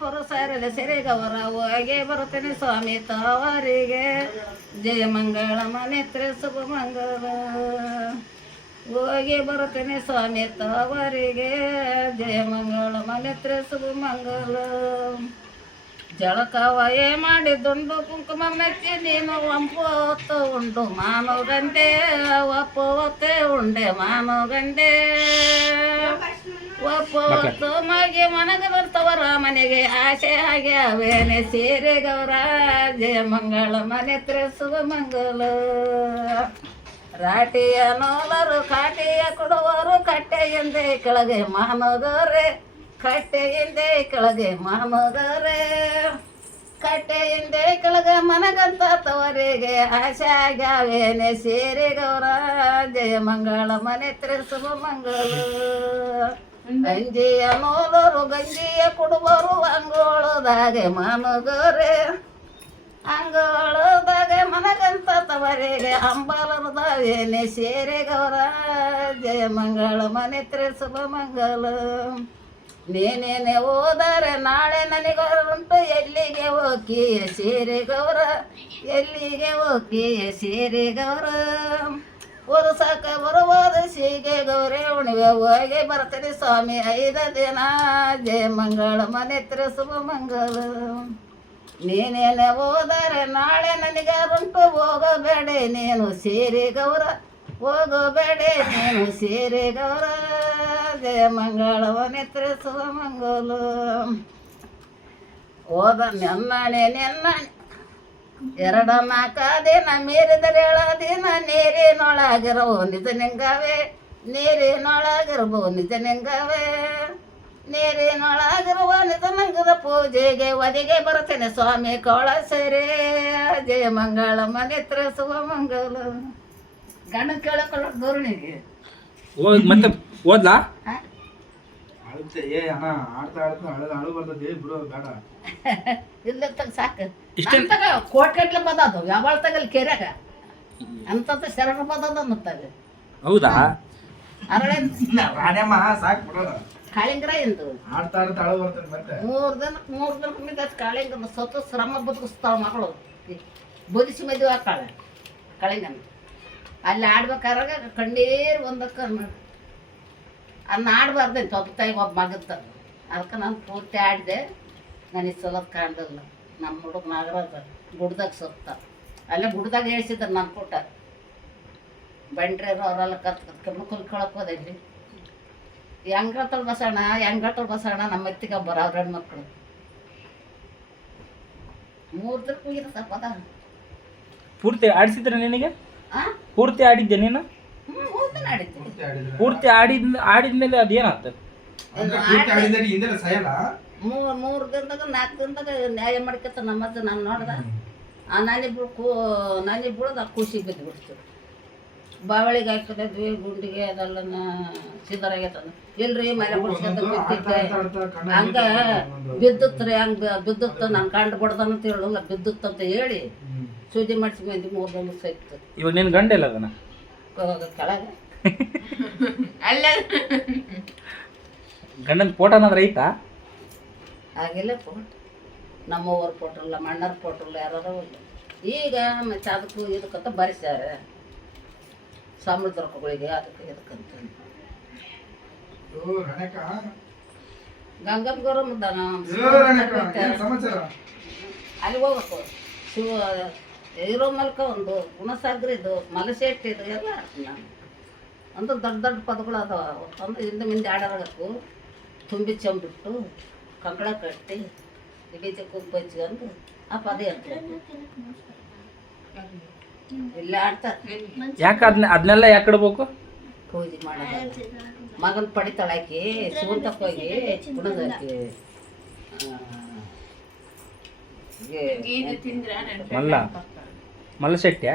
ಪುರುಷರಲ್ಲ ಸೆರೆಗವರ ಹೋಗಿ ಬರುತ್ತೇನೆ ಸ್ವಾಮಿ ತವರಿಗೆ ಜಯ ಮಂಗಳ ಮನೆತ್ರ ಶುಭ ಮಂಗಳ ಹೋಗಿ ಬರುತ್ತೇನೆ ಸ್ವಾಮಿ ತವರಿಗೆ ಜಯ ಮಂಗಳ ಮನೆತ್ರ ಶುಭ ಮಂಗಳ ಜಳಕವಯೇ ಮಾಡಿದ್ದುಂಡು ಕುಂಕುಮ ಮೆಚ್ಚಿ ನೀನು ಒಪ್ಪತ್ತು ಉಂಡು ಮಾನವಗಂಡೆ ಒಪ್ಪುವತ್ತೆ ಉಂಡೆ ಮಾನವಗಂಡೆ ಒಪ್ಪುವತ್ತು ಮಗಿ ಮನಗೆ ಬರ್ತವರ ಮನೆಗೆ ಆಸೆ ಹಾಗೆ ಅವೇನೆ ಸೇರೆ ಗೌರ ಜಯ ಮಂಗಳ ಮನೆತ್ರ ಶುಭ ಮಂಗಲ ರಾಟಿಯ ನೋಲರು ಕಾಟಿಯ ಕೊಡುವರು ಕಟ್ಟೆ ಎಂದೇ ಕೆಳಗೆ ಮಾನಗರೆ ಕಟ್ಟೆಯಿಂದೆ ಕೆಳಗೆ ಮಾಮಗರೆ ಕಟ್ಟೆಯಿಂದೆ ಕೆಳಗೆ ಮನಗಂತ ತವರಿಗೆ ಆಶೆ ಆಗ್ಯಾವೇನೆ ಸೇರಿ ಗೌರ ಜಯ ಮಂಗಳ ಮನೆತ್ರ ಶುಭ ಮಂಗಳ ಗಂಜಿಯ ನೋಲರು ಗಂಜಿಯ ಕುಡುಬರು ಅಂಗೋಳದಾಗೆ ಮಾಮಗರೆ ಅಂಗೋಳದಾಗೆ ಮನಗಂತ ತವರಿಗೆ ಅಂಬಲರದಾವೇನೆ ಸೇರಿ ಗೌರ ಜಯ ಮಂಗಳ ಮನೆತ್ರ ಶುಭ ಮಂಗಲ ನೀನೇನೆ ಹೋದರೆ ನಾಳೆ ನನಗರುಂಟು ಎಲ್ಲಿಗೆ ಹೋಗಿಯ ಸೀರೆ ಗೌರ ಎಲ್ಲಿಗೆ ಹೋಗಿಯ ಸೀರೆ ಗೌರ ಒರಸಾಕ ಬರುವುದು ಸೀಗೆ ಗೌರಿ ಉಣಿವೆ ಹೋಗಿ ಬರ್ತೀನಿ ಸ್ವಾಮಿ 5 ದಿನ ಜಯ ಮಂಗಳ ಮನೆತ್ರ ಶುಭ ಮಂಗಲ ನೀನೇನೆ ಹೋದರೆ ನಾಳೆ ನನಗರುಂಟು ಹೋಗಬೇಡ ನೀನು ಸೀರೆ ಗೌರ ಹೋಗಬೇಡ ನೀನು ಸೀರೆ ಗೌರ ಜಯ ಮಂಗಳ ಮನೆತ್ರ ಶುಭ ಮಂಗಲ ಹೋದ ನೆನ್ನಾಣೆ ನೆನ್ನಾಣೆ 2-4 ದಿನ ಮೀರಿದರೆ 7 ದಿನ ನೀರಿನೊಳಗಿರವು ನಿಜ ನಿಂಗವೇ ನೀರಿನೊಳಗಿರಬಹುದು ನಿಜ ನಿಂಗವೇ ನೀರಿನೊಳಗಿರುವ ನಿಜ ನಂಗದ ಪೂಜೆಗೆ ಒದಗೆ ಬರುತ್ತೇನೆ ಸ್ವಾಮಿ ಕೋಳ ಸೇರೆ ಜಯ ಮಂಗಳ ಮನೆತ್ರ ಶುಭ ಮಂಗಲ ಗಂಡ ಕೇಳಕೊಳ್ಳ ಗೌರಣಿಗೆ ಮತ್ತೆ ಓದ್ಲಾ ಇಲ್ಲ ತಗ ಸಾಕು ಇಷ್ಟಂತಾಗ ಕೋಟ್ಗಟ್ಲೆ ಪದ ಅದು ಯಾವಾಗ ತಗಲ್ ಕೆರೆಗ ಅಂತಂತ ಶರಣ ಪದ ಅನ್ನತ್ತಾಗ ಹೌದಾ ಅರಳೆ ಸಾಕು ಕಾಳಿಂಗ್ರ ಎಂದು ಆಡ್ತಾ ಆಡ್ತಾ ಅಳು ಬರ್ತದೆ ಮತ್ತೆ 3 ದಿನಕ್ಕೆ ಕಾಳಿಂಗನ ಸತ್ತು ಶ್ರಮ ಬದುಕಿಸ್ತಾವ ಮಕ್ಕಳು ಬದುಕಿ ಮದುವೆ ಹಾಕಾಳೆ ಕಾಳಿಂಗನ ಅಲ್ಲಿ ಆಡ್ಬೇಕಾರಾಗ ಕಣ್ಣೀರು ಒಂದಕ್ಕೆ ಅದನ್ನ ಆಡಬಾರ್ದೆ ತೊಬ್ಬತಾಯಿ ಒಬ್ಬ ಮಗತ್ತ ಅದಕ್ಕೆ ನಾನು ಪೂರ್ತಿ ಆಡಿದೆ ನನಗೆ ಸಲತ್ ಕಾಣಲಿಲ್ಲ ನಮ್ಮ ಹುಡುಗ ನಾಗರಾಜ ಗುಡ್ದಾಗ ಸತ್ತ ಅಲ್ಲೇ ಗುಡ್ದಾಗ ಹೇಳ್ಸಿದ್ರು ನನ್ನ ಕೂಟ ಬಂಡ್ರಿಯರು ಅವರೆಲ್ಲ ಕಲ್ಲು ಕಲ್ಕೊಳಕ್ಕೆ ಹೋದೆ ಇಲ್ಲಿ ಹೆಂಗಳ್ತಳು ಬಸೋಣ ನಮ್ಮ ಎತ್ತಿಗೆ ಒಬ್ಬರು ಅವ್ರ ಹೆಣ್ಮಕ್ಳು 3 ದಿನಕ್ಕೆ ಹೋಗಿರ ಸ್ವಲ್ಪ ಅದ ಪೂರ್ತಿ ಆಡಿಸಿದ್ರ ನಿನಗೆ ಪೂರ್ತಿ ಆಡಿದ್ದೆ ನೀನು ಪೂರ್ತಿ ಆಡಿದ್ಮೇಲೆ ಅದೇನಾಗ್ತದೆ 3 ದಿನದಾಗ 4 ದಿನದಾಗ ನ್ಯಾಯ ಮಾಡ್ಕೊತ ನಮ್ಮದು ನಾನು ನೋಡ್ದ ನಾನಿ ಬೀಳೋದು ಆ ಖುಷಿ ಬಿದ್ದು ಬಿಡ್ತು ಬಾವಳಿಗೆ ಹಾಕಿದ್ವಿ ಗುಂಡಿಗೆ ಅದೆಲ್ಲ ಸಿದ್ಧರಾಗೈತಂದ ಇಲ್ರಿ ಮನೆ ಬಿಡ್ಸ್ಕೊಂತ ಬಿದ್ದಿದ್ದೆ ಹಂಗ ಬಿದ್ದುತ್ರಿ ಹಂಗ ಬಿದ್ದುತ್ತ ನಾನು ಕಂಡು ಬಿಡ್ದನಂತ ಹೇಳಲ್ಲ ಬಿದ್ದುತ್ತಂತ ಹೇಳಿ ಸೂಜಿ ಮಾಡಿಸಿ ಮಂದಿ 3 ದಿವಸ ಇತ್ತು ಇವಾಗ ನಿನ್ನ ಗಂಡ ಇಲ್ಲ ಅದನ್ನ ಕೆಳಗೆ ಅಲ್ಲ ಗಂಡನ ಫೋಟೋನಾದ್ರೆ ಐತಾ ಆಗಿಲ್ಲ ಫೋಟೋ ನಮ್ಮವ್ರ ಫೋಟೋ ಇಲ್ಲ ಮಣ್ಣರ ಫೋಟೋ ಇಲ್ಲ ಯಾರು ಇಲ್ಲ ಈಗ ಮತ್ತೆ ಅದಕ್ಕೂ ಇದಕ್ಕಂತ ಬರೆಸ್ಯಾರ ಸಮುದ್ರಗಳಿಗೆ ಅದಕ್ಕೆ ಇದಕ್ಕಂತ ಗಂಗನ ಗೌರಮ್ಮ ಅಲ್ಲಿ ಹೋಗ್ಬೇಕು ಶಿವ ಇರೋ ಮಲ್ಕ ಒಂದು ಗುಣಸಾಗ್ರಿದು ಮಲಸೆಟ್ಟಿದು ಎಲ್ಲ ನಾನು ಅಂದ್ರೆ ದೊಡ್ಡ ಪದಗಳು ಅದಾವ ಅಂದ್ರೆ ಹಿಂದೆ ಆಡಾಡಬೇಕು ತುಂಬಿ ಚಂಬಿಟ್ಟು ಕಂಕಳ ಕಟ್ಟಿ ಬೀಜ ಕುಂಕು ಹಚ್ಕೊಂಡು ಆ ಪದ ಇರ್ತದೆ ಇಲ್ಲ ಆಡ್ತಾರೆ ಯಾಕೆ ಅದನ್ನೆಲ್ಲ ಯಾಕೆ ಇಡ್ಬೇಕು ಪೂಜೆ ಮಾಡೋದು ಮಗನ ಪಡಿತಾಳಾಕಿ ಶಿವಂತಕ್ಕೆ ಹೋಗಿ ಕುಣದಾಕಿ ಮಲ್ಲಶೆಟ್ಟಿ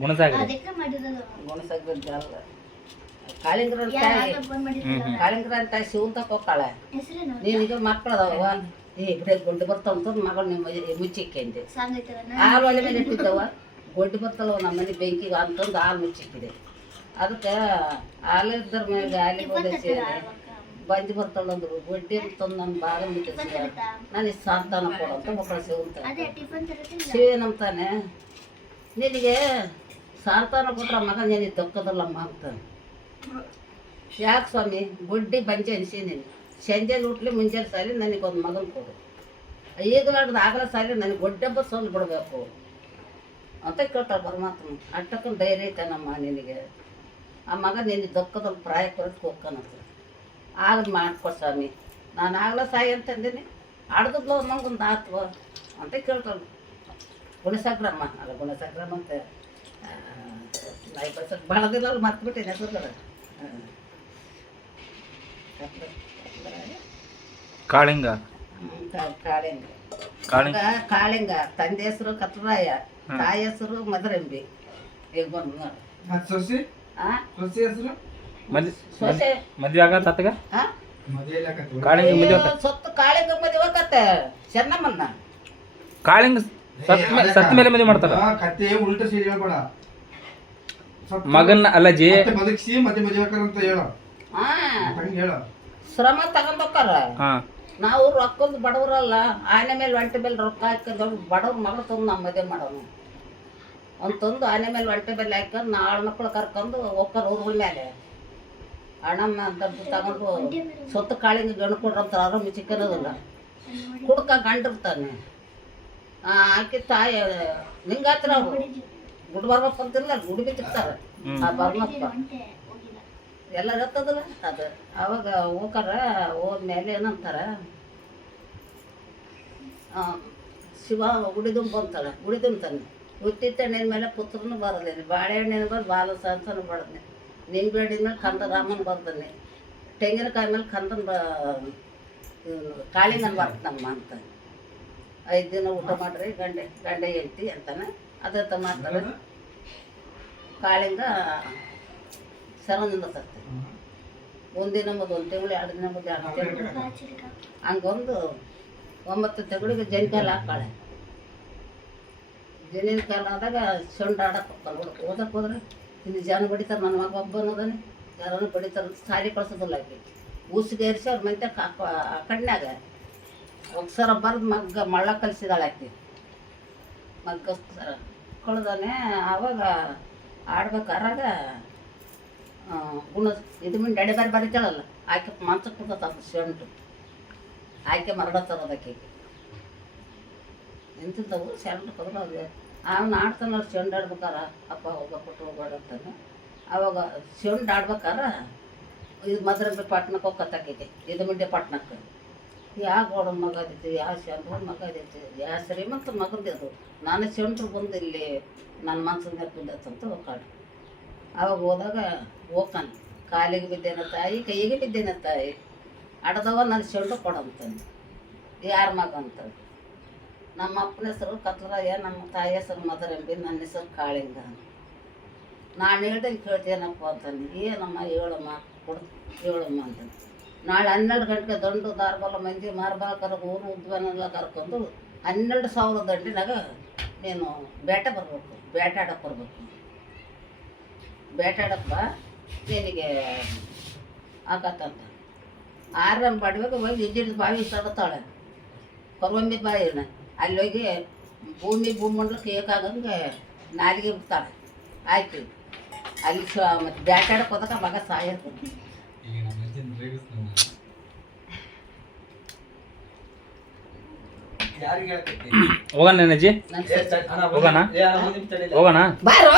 ಗುಣಸಾಗರ ಕಾಳಿಂಗ್ರ ಅಂತ ಶಿವಂತಕ್ಕೆ ಹೋಗ್ತಾಳೆ ನೀನೀಗ ಮಕ್ಕಳದವ ಬಿಡ ಗುಂಡು ಬರ್ತಾವಂತ ಮಗಳು ನಿಮ್ಮ ಮುಚ್ಚಿಕ್ಕೆಂದೆ ಹಾಲು ಒಲೆ ಮೇಲೆ ಇಟ್ಟಿದ್ದವ ಗೊಡ್ಡು ಬರ್ತಾವ ನಮ್ಮ ಮನೆ ಬೆಂಕಿಗೆ ಅಂತಂದು ಹಾಲು ಮುಚ್ಚಿಕ್ಕಿದೆ ಅದಕ್ಕೆ ಹಾಲು ಇದ್ರ ಮೇಲೆ ಹಾಲಿಗೆ ಹೋದ ಸೇರಿ ಬಂದು ಬರ್ತಾಳಂದ್ರು ಬಡ್ಡಿ ಅಂತಂದು ನನ್ನ ಬಾಗ ಮುಟ್ಟಿಸಿ ನನಗೆ ಸಾಂತಾನ ಕೊಡಂತ ಮಕ್ಕಳು ಶಿವಂತ ಶಿವೇನಂತಾನೆ ನಿನಗೆ ಸಾಂತಾನ ಕೊಟ್ರ ಮಗ ನಿನಗೆ ದಕ್ಕದಲ್ಲಮ್ಮ ಅಂತಾನೆ. ಯಾಕೆ ಸ್ವಾಮಿ ಬಡ್ಡಿ ಬಂಜೆ ಅನಿಸಿ ನೀನು ಸಂಜೆಲಿ ಉಟ್ಲಿ ಮುಂಜಾನೆ ಸಾಲಿ ನನಗೊಂದು ಮಗನ ಕೊಡು, ಈಗಲಾಡ್ದು ಆಗಲ ಸಾಲಿ ನನಗೆ ಒಡ್ಡೆಬ್ಬ ಸೋಲ್ ಬಿಡಬೇಕು ಅಂತ ಕೇಳ್ತಾಳೆ ಪರಮಾತ್ಮ. ಅಟ್ಟಕ್ಕೂ ಧೈರ್ಯ ಐತನಮ್ಮ ನಿನಗೆ, ಆ ಮಗ ನಿನಗೆ ದಕ್ಕದಲ್ಲಿ ಪ್ರಾಯ ಕೊರಕ್ಕೆ ಹೋಗ್ಕನಂತ. ಆಗ ಮಾಡ್ಕೊಡು ಸ್ವಾಮಿ, ನಾನು ಆಗಲ ಸಾಯಿ ಅಂತಂದೀನಿ ಆಡ್ದದ್ಲು ಅನ್ನೋಂಗೊಂದು ಆತ್ವ ಅಂತ ಕೇಳ್ತಾಳೆ. ಗುಣಸಕ್ರಮ್ಮ ಅಲ್ಲ ಗುಣಸಕ್ರಮ್ಮ ಅಂತ ನಾಯಿ ಬಸಕ್ಕೆ ಭಾಳ ದಿನ ಮರ್ತ್ಬಿಟ್ಟೇನೆ ಹೆಸರುಗಳ. ಕಾಳಿಂಗ ಕಾಳಿಂಗ ಕಾಳಿಂಗ ಕಾಳಿಂಗ ತಂದೆ ಹೆಸರು ಕತ್ರಾಯ, ತಾಯಿ ಹೆಸರು ಮದರಂಬಿ. ಈಗ ಬಂದು ನೋಡಿ ಮತ್ ಸೊಸಿ ಆ ಸೊಸಿ ಹೆಸರು ಸೊಸೆ ಮದ್ವೆ ಆಗತ್ತ ಆತಗ ಆ ಮದುವೆ ಇಲ್ಲಕತ್ತಿ ಕಾಳಿಂಗ ಮದ್ವೆ ಅಯ್ಯೋ, ಸೊತ್ತು ಕಾಳಿಂಗ ಮದುವೆ ಆಕತ್ತೆ ಚೆನ್ನಮ್ಮನ್ನ. ಕಾಳಿಂಗ ಸತ್ತ ಮೇಲೆ ಮದ್ವೆ ಮಾಡ್ತಾರ. ಕತ್ತೆ ಉಲ್ಟ ಸೀರೆ ಹೇಳ್ಬೇಡ. ಮಗನ್ನ ಅಲ್ಲ ಜಿ ಮತ್ತೆ ಬದುಕಿಸಿ ಮತ್ತೆ ಮದುವೆ ಅಂತ ಹೇಳು, ಹಾ ಹಂಗೆ ಹೇಳು. ಶ್ರಮ ತಗೊಂಬಕ್ಕಾರ. ಹಾ ನಾವು ರೊಕ್ಕದ ಬಡವರಲ್ಲ, ಆನೆ ಮೇಲೆ ಒಂಟೆ ಮೇಲೆ ರೊಕ್ಕ ಹಾಕೊಂಡು ಬಡವ್ರ ಮಗಳು ತಂದು ನಮ್ಮ ಮದುವೆ ಮಾಡೋನು ಅಂತಂದು ಆನೆ ಮೇಲೆ ಒಂಟೆ ಮೇಲೆ ಹಾಕೊಂಡು ನಾಳೆ ಮಕ್ಳು ಕರ್ಕೊಂಡು ಹೋಗ್ತಾರೆ ಊರುಗಳ ಮೇಲೆ. ಹಣಮ್ಮ ಅಂತ ತಗೊಂಡು ಸೊತ್ತು ಕಾಳಿಂಗ ಗಂಡು ಕೊಡ್ರಂತಾರೆ, ಆರಾಮ ಚಿಕ್ಕನದಿಲ್ಲ ಕುಡ್ಕ ಗಂಡಿರ್ತಾನೆ. ಆಕೆ ತಾಯಿ ನಿಂಗಾತ್ರ ಅವರು ಗುಡ್ ಬರ್ಬೇಕು ಅಂತಿಲ್ಲ, ಗುಡಿ ಬಿತ್ತಿರ್ತಾರೆ ಆ ಬರ್ಮಪ್ಪ ಎಲ್ಲ ಇರ್ತದಲ್ಲ ಅದು. ಅವಾಗ ಹೋಗಾರ ಹೋದ್ಮೇಲೆ ಏನಂತಾರ, ಶಿವ ಉಡಿದುಂಬ ಅಂತಾಳೆ. ಉಡಿದುಂತಾನೆ ಹುಟ್ಟಿಟ್ಟಣ್ಣಿನ ಮೇಲೆ ಪುತ್ರನೂ ಬರದೇನೆ, ಬಾಳೆಹಣ್ಣಿನ ಮೇಲೆ ಬಾಲ ಸಾಂಸನ ಬಡದ್ನೆ, ನಿಂಬೆ ಹಣ್ಣಿನ ಮೇಲೆ ಕಂದ ರಾಮನ್ ಬರ್ದಾನೆ, ತೆಂಗಿನಕಾಯಿ ಮೇಲೆ ಕಂದನ್ ಕಾಳಿಂಗನ್ ಬರ್ತನಮ್ಮ ಅಂತ. 5 ದಿನ ಊಟ ಮಾಡ್ರಿ ಗಂಡ ಹೆಂಡ್ತಿ ಅಂತಾನೆ. ಅದಂತ ಮಾಡ್ತಾರೆ. ಕಾಳಿಂಗ ಸರನಿಂದ ತರ್ತಾರೆ. ಒಂದಿನ ಮೊದಲು 1 ತಿಂಗಳು 2 ದಿನ ಮೊದಲು 2 ತಿಂಗಳು ಹಂಗೊಂದು 9 ತಿಂಗಳಿಗೆ ಜನಿಕಾಲ ಹಾಕಾಳೆ. ಜನಿನ ಕಾಲ ಆದಾಗ ಸೊಂಡ ಆಡಕ್ಕೆ ಹೋಗ್ತಾಳೆ. ಓದಕ್ಕೆ ಹೋದ್ರೆ ಇಲ್ಲಿ ಜನ ಬಡಿತಾರೆ, ನನ್ನ ಮಗ ಒಬ್ಬ ಅನ್ನೋದಾನೆ ಯಾರನ್ನು ಬಡಿತಾರೆ, ಸಾರಿ ಕಳ್ಸೋದಿಲ್ಲ ಆಕೆ. ಊಸಿಗೆ ಏರಿಸಿ ಅವ್ರ ಮೆಂತ್ಯ ಕಣ್ಣಾಗ ಅಕ್ಷರ ಬರೆದು ಮಗ್ಗ ಮಳ್ಳ ಕಲಿಸಿದಾಳೆ ಆಕೆ. ಮಗ್ಗ ಕಳ್ದಾನೆ. ಆವಾಗ ಆಡ್ಬೇಕಾರಾಗ ಗುಣ ಇದು ಮಿಂಡು ಎಡೆ ಬರಿತಾಳಲ್ಲ ಆಕೆ ಮಂಚಕ್ಕೆ ಕುಂತದ ಶೆಂಟು ಆಕೆ ಮರಡತ್ತದಕ್ಕೆ ನಿಂತಿದ್ದವು ಶೆಂಟು ಕದ್ರು. ಅದು ಅವನು ಆಡ್ತಾನ ಶೆಂಡು ಆಡ್ಬೇಕಾರ ಅಪ್ಪ ಹೋಗ್ಬಿಟ್ಟು ಹೋಗ್ಬೇಡ ಅಂತಾನೆ. ಅವಾಗ ಶೆಂಡು ಆಡ್ಬೇಕಾರ ಇದು ಮದ್ರಂಬಿ ಪಟ್ಟಣಕ್ಕೆ ಹೋಗತ್ತಾಕೈತಿ, ಇದು ಮಿಂಡೆ ಪಟ್ಟಣಕ್ಕೆ. ಯಾವ ಗೋಡ ಮಗ ಅದೈತಿ, ಯಾವ ಶೆಂಡು ಮಗ ಅದೈತಿ, ಯಾವ ಶ್ರೀಮಂತ ಮಗಂದು ಅದು. ನಾನು ಶೆಂಟ್ರು ಬಂದು ಇಲ್ಲಿ ನನ್ನ ಮನ್ಸಿಂದ ಬಿದ್ದತ್ತಂತ ಹೋಗಾಡು. ಅವಾಗ ಹೋದಾಗ ಹೋಗ್ತಾನೆ, ಕಾಲಿಗೆ ಬಿದ್ದೇನ ತಾಯಿ, ಕೈಗೆ ಬಿದ್ದೇನ ತಾಯಿ, ಅಡ್ದವ ನನ್ನ ಶೆಂಡು ಕೊಡಂತಾನೆ. ಯಾರ ಮಗ ಅಂತ. ನಮ್ಮ ಅಪ್ಪನ ಹೆಸರು ಕತ್ಲರಾಯ, ನಮ್ಮ ತಾಯಿ ಹೆಸರು ಮದರಂಬಿ, ನನ್ನ ಹೆಸರು ಕಾಳಿಂಗ. ನಾನು ಹೇಳ್ದಂಗೆ ಕೇಳ್ತೇನಪ್ಪ ಅಂತಾನೆ. ಏನಮ್ಮ ಹೇಳಮ್ಮ ಕೊಡು ಹೇಳಮ್ಮ ಅಂತಾನೆ. ನಾಳೆ 12 ಗಂಟೆಗೆ ದಂಡು ದಾರ್ಬಲ ಮಂದಿ ಮಾರ್ಬಲ ಕರಗ ಊರು ಉದ್ವನೆಲ್ಲ ಕರ್ಕೊಂಡು 12,000 ದಂಡಿನಾಗ ನೀನು ಬೇಟೆ ಬರ್ಬೇಕು, ಬೇಟಾಡಕ್ಕೆ ಬರ್ಬೇಕು. ಬೇಟಾಡಪ್ಪ ನಿನಗೆ ಆಕತ್ತಂತ. 6 ಬಡವಾಗ ಹೋಗಿ ಇದ್ದಿದ್ದು ಬಾವಿ ಇಷ್ಟಾಡ್ತಾಳೆ, ಕೊರವಂಬಿ ಬಾವಿನ. ಅಲ್ಲಿ ಹೋಗಿ ಭೂಮಂಡಲಕ್ಕೆ ಏಕಾಗಂಗೆ ನಾಲಿಗೆ ಬಿಡ್ತಾಳೆ. ಆಯ್ತು ಅಲ್ಲಿ ಮತ್ತು ಬೇಟಾಡಕ್ಕೆ ಹೋದಾಗ ಮಗ ಸಾಯಕ್ಕೆ ಹೋಗೋಣ ನೆನಜಿ, ಹೋಗೋಣ ಹೋಗೋಣ ಬಾರೋ